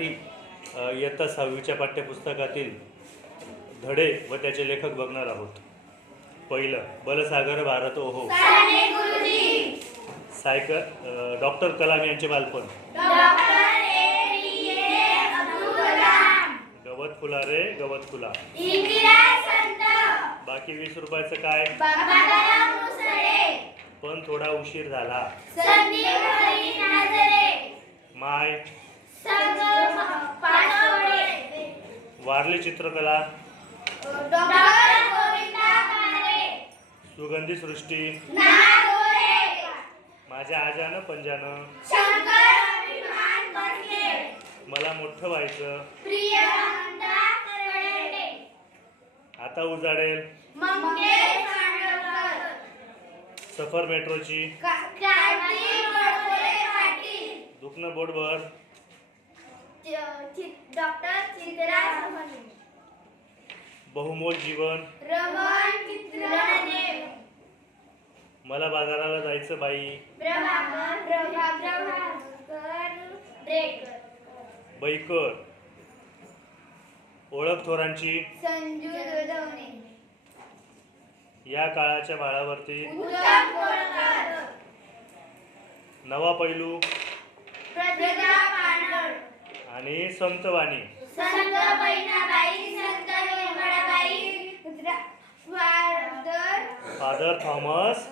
मराठी इयत्ता 6वीच्या पाठ्यपुस्तकातील धडे व त्याचे लेखक बघणार आहोत. पहिलं, बलसागर भारत ओहो. सायकल डॉक्टर कलाम यांचे बालपण. गवत फुला रे गवत फुला. बाकी 20 रुपयाचं काय? पण थोडा उशीर झाला. माय वारली चित्रकला. सुगंधी सृष्टी. माझ्या आजानं पंजानं. मला मोठं व्हायचं. आता उजाडेल. सफर मेट्रोची. दुखणं बोर्डवर. बहुमोल जीवन. मला बाजाराला जायचं बाई. बैकर. ओळख थोरांची. या काळाच्या बाळावरती. नवा पैलू आणि संतवाणी. Father Thomas